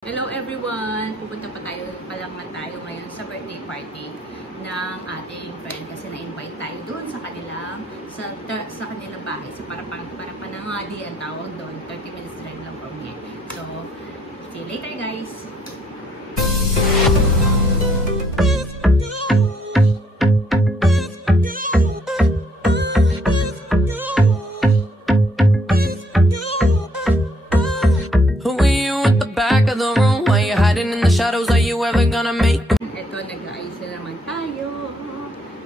Hello everyone! Pupunta pa lang tayo ngayon sa birthday party ng ating friend kasi na-invite tayo doon sa kanilang bahay. So para panangadi ang tawag doon. 30 minutes drive lang from here. So, see you later guys! Ito, nag-aayos na naman tayo.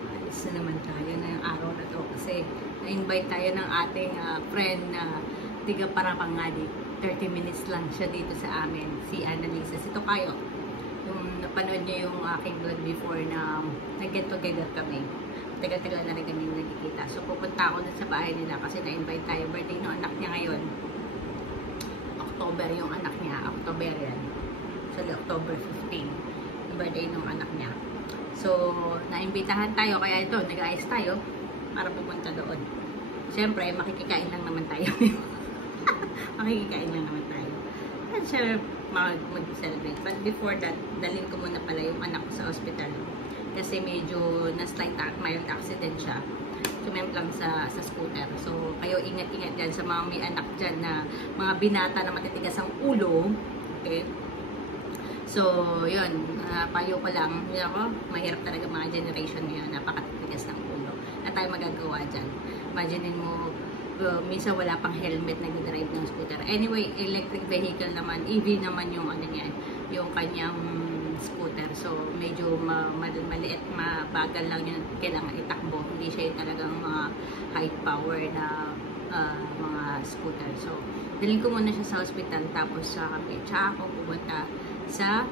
Aayos na naman tayo ngayong araw na to kasi na-invite tayo ng ating friend na tiga Parapangadi. 30 minutes lang siya dito sa amin. Si Annalisa. Si Tokayo. Yung napanood niyo yung aking vlog before na nag-get together kami. Tagal-tagal na rin kami nagkikita. So pupunta ako dun sa bahay nila kasi na-invite tayo. Birthday ng anak niya ngayon. October yung anak niya. October yan. So October 15. Birthday ng anak niya. So, naimbitahan tayo. Kaya ito, nag-ayos tayo para pupunta doon. Siyempre, makikikain lang naman tayo. Makikikain lang naman tayo. At siya mag-celebrate. But before that, dalhin ko muna pala yung anak ko sa hospital. Kasi medyo na-slight mild accident siya. Sumemp lang sa scooter. So, kayo ingat-ingat dyan sa mga may anak dyan na mga binata na matitigas ang ulo. Okay? So, yun, payo ko lang, yun ako, mahirap talaga mga generation ngayon, napakatigas ng ulo. Na tayo magagawa dyan. Imaginin mo, minsan wala pang helmet na nag-drive ng scooter. Anyway, electric vehicle naman, EV naman yung ano niya, yung kanyang scooter. So, medyo maliit, mabagal lang yun, kailangan itakbo. Hindi siya yung talagang mga high power na mga scooter. So, dalhin ko muna siya sa hospital, tapos sa kami, tsaka ako pupunta sa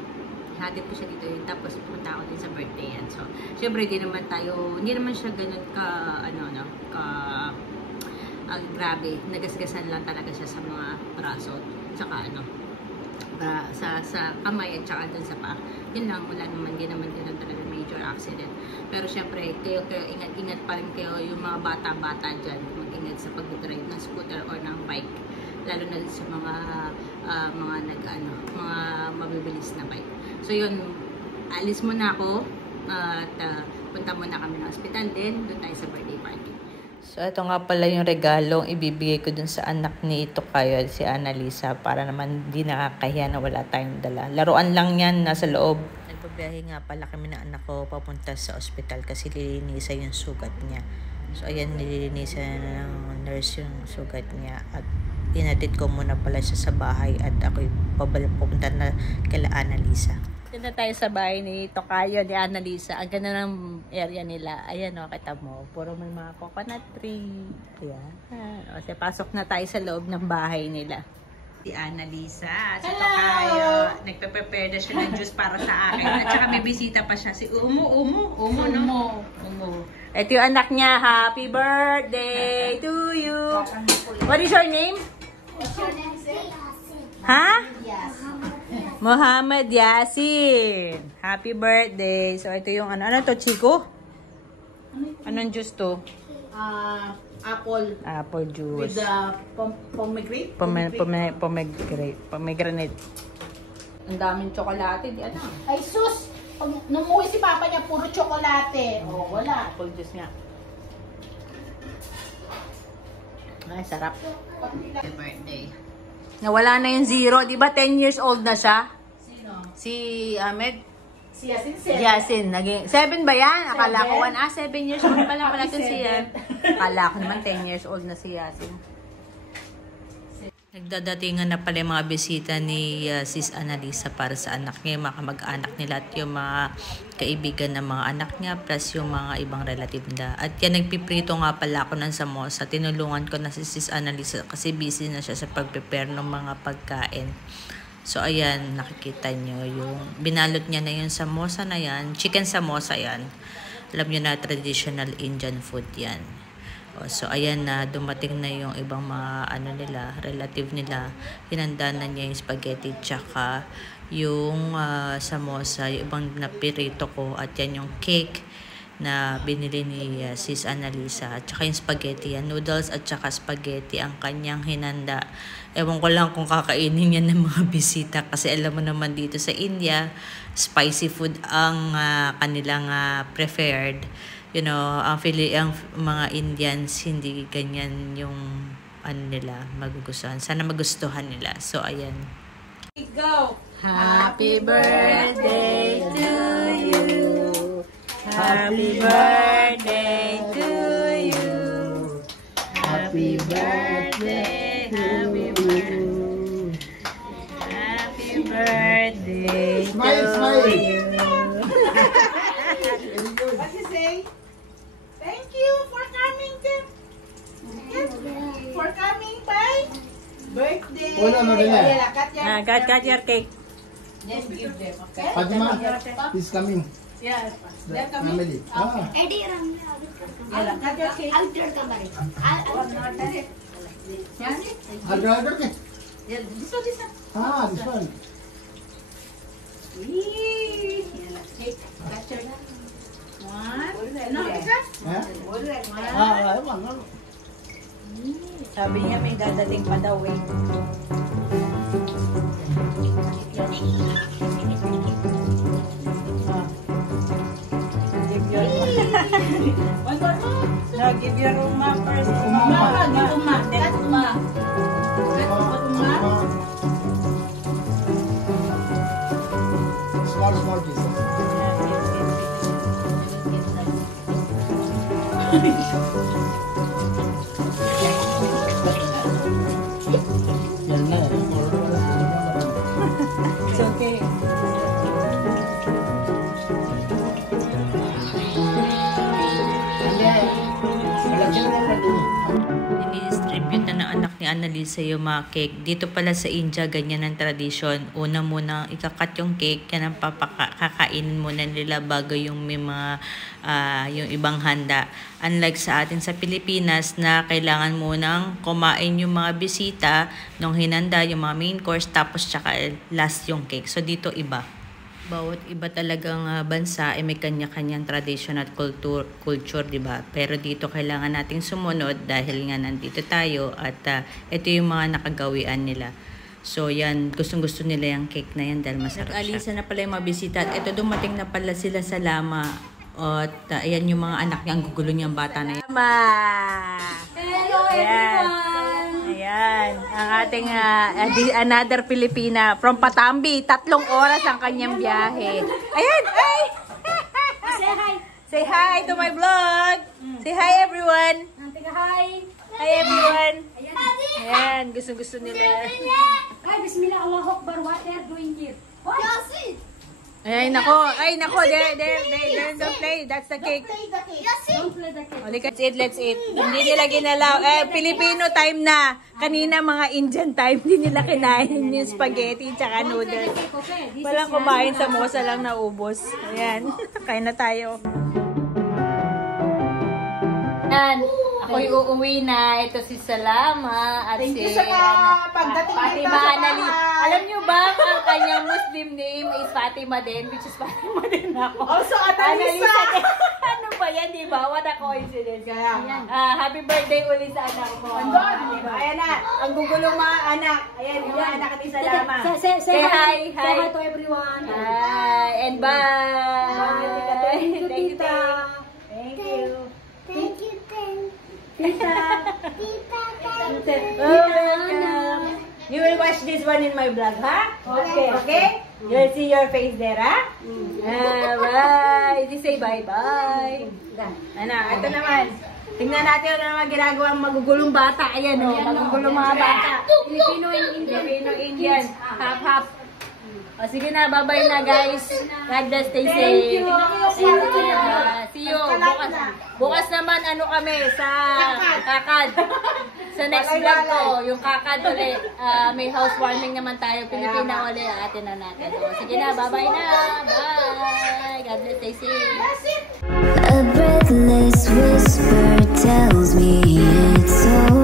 hatid ko siya dito yun, tapos pupunta ako din sa birthday yan. So, syempre, hindi naman siya ganun grabe, nagasgasan lang talaga siya sa mga braso, tsaka sa kamay at tsaka dun sa paa. Yun lang, wala naman, hindi naman ganun talaga major accident. Pero syempre, kayo ingat-ingat pa rin kayo, yung mga bata-bata dyan, mag-ingat sa pag-drive ng scooter or ng bike. Lalo na sa mga mabibilis na bike. So yun, alis muna ako at punta muna kami ng hospital din, doon tayo sa birthday party. So ito nga pala yung regalong ibibigay ko dun sa anak ni Tokayo, si Annalisa, para naman di nakakahiya na wala tayong dala. Laruan lang yan, nasa loob. Nagbabiyahe nga pala kami ng anak ko papunta sa ospital kasi lilinisan yung sugat niya. So ayan, nililinisan ng nurse yung sugat niya at inatid ko muna pala siya sa bahay at ako'y pupunta na kila Annalisa. Dito na tayo sa bahay ni Tokayo, ni Annalisa. Ang ganda ng area nila. Ayan o, kita mo. Puro may mga coconut tree. Ayan. O, pasok na tayo sa loob ng bahay nila. Si Annalisa, si Tokayo. Nagpe-prepare na siya ng juice para sa akin. At saka may bisita pa siya. Si Umo. Ito yung anak niya. Happy birthday to you. What is your name? Ha? Muhammad Yasin. Happy birthday. So, ito yung ano to, Chico? Anong juice to? Apple. Apple juice. With pomegranate. Pomegranate. Ang daming tsokolate. Di ano? Ay, sus! Pag numuwi si Papa niya, puro tsokolate. Oh, wala. Apple juice nga. Ay, sarap. Happy birthday. Nawala na yung 0. Di ba 10 years old na siya? Sino? Si Ahmed? Si Yasin. Yasin. Naging 7 ba yan? Akala ko 7 years old pa lang pala ito siya. Akala ko naman 10 years old na si Yasin. Nagdadatingan na pala yung mga bisita ni Sis Annalisa para sa anak niya, yung mga kamag-anak nila at yung mga kaibigan ng mga anak niya plus yung mga ibang relative nila. At yan, nagpiprito nga pala ako ng samosa. Tinulungan ko na si Sis Annalisa kasi busy na siya sa pag-prepare ng mga pagkain. So ayan, nakikita nyo yung binalot niya na yung samosa na yan. Chicken samosa yan. Alam nyo na, traditional Indian food yan. So ayan na, dumating na yung ibang mga relative nila. Hinanda na niya yung spaghetti tsaka yung samosa, yung ibang napirito ko, at yan yung cake na binili ni Sis Annalisa. At saka yung spaghetti, noodles at saka spaghetti ang kanyang hinanda. Ewan ko lang kung kakainin yan ng mga bisita kasi alam mo naman dito sa India, spicy food ang kanilang preferred. You know, ang mga Indians hindi ganyan yung nila magugustuhan. Sana magustuhan nila. So ayan. Go! Happy birthday to you. Happy birthday to you. Happy birthday. Happy birthday. Happy birthday. Smile, smile. What you say? Thank you for coming to... For coming by birthday. Wala na rin eh. Cut your cake. Just give them, okay? Fatima, he's coming. Yes. They're coming. Family. Ah. Yeah, cut your cake. Order ke? Yeah, this one. Ah, this one. Cake. Cut your one. No, because Ah, emang. Sabi niya may dadating pa daw eh. one more. No, give your Uma first. Uma, give Uma. That's Uma. Small, small pieces. Yan na. It's okay. Dinidistribute na ng anak ni Annalisa yung mga cake. Dito pala sa India, ganyan ang tradisyon. Una muna ikakat yung cake, yan ang kakainin muna nila bago yung may mga yung ibang handa. Unlike sa atin sa Pilipinas na kailangan munang kumain yung mga bisita nung hinanda, yung mga main course, tapos tsaka last yung cake. So dito iba. Bawat iba talagang bansa ay may kanya-kanyang tradition at culture, di ba? Pero dito kailangan nating sumunod dahil nga nandito tayo at ito yung mga nakagawian nila. So yan, gustong-gusto nila yung cake na yan dahil masarap siya. Nag-alisa na pala yung mga bisita at ito dumating na pala sila sa Lama. At ayan yung mga anak niya, ang gugulo niyang bata na yan. Lama! Hello, everyone! Ayan, ang ating another Pilipina from Patambi. 3 oras ang kanyang biyahe. Ayan, ay! Say hi. Say hi to my vlog. Say hi everyone. Hi. Hi everyone. Ayan, gusto nila. Hi, Bismillah, Allahu Akbar. What they are doing here? What? Ay nako, there, don't play. That's the cake. Play the cake. Don't play the cake. Let's eat. Hindi nila ginalaw. Filipino time na. Kanina mga Indian time, hindi nila kinain yung spaghetti tsaka noodles. Walang kumain, samosa lang naubos. Ayan, kain na tayo. Ayan, ako'y uuwi na. Ito si Salama at Thank si you sa pagdating dito Fatima sa Annalisa. bahay. Alam nyo ba, ang kanyang Muslim name is Fatima din, which is Fatima din ako. Also, Annalisa. din. Ano ba yan, di ba? What a coincidence. Kaya, Happy birthday ulit sa anak mo. Andon. Diba? Ayan na, ang gugulong mga anak. Ayan, yung mga anak ni Salama. Say hi. Say hi to everyone. Hi, and bye. Thank you, Thank you, Tita. Thank you. Thank you, Tita. Welcome. You will watch this one in my vlog, ha? Okay? You'll see your face there, ha? Bye. Say bye-bye. Ano, ito naman. Tingnan natin ano naman ginagawa ang magugulong bata. Ayan, o. Magugulong mga bata. Filipino-Indian. Half-half. O, sige na. Bye-bye na, guys. God bless. Stay safe. See you. Bukas naman, ano kami, sa Kakad. Sa next vlog ko, yung Kakad ulit. May housewarming naman tayo. Pilipina ulit. Atin na natin. O, sige na. Bye-bye na. Bye. God bless. Stay safe. A breathless whisper tells me it's over.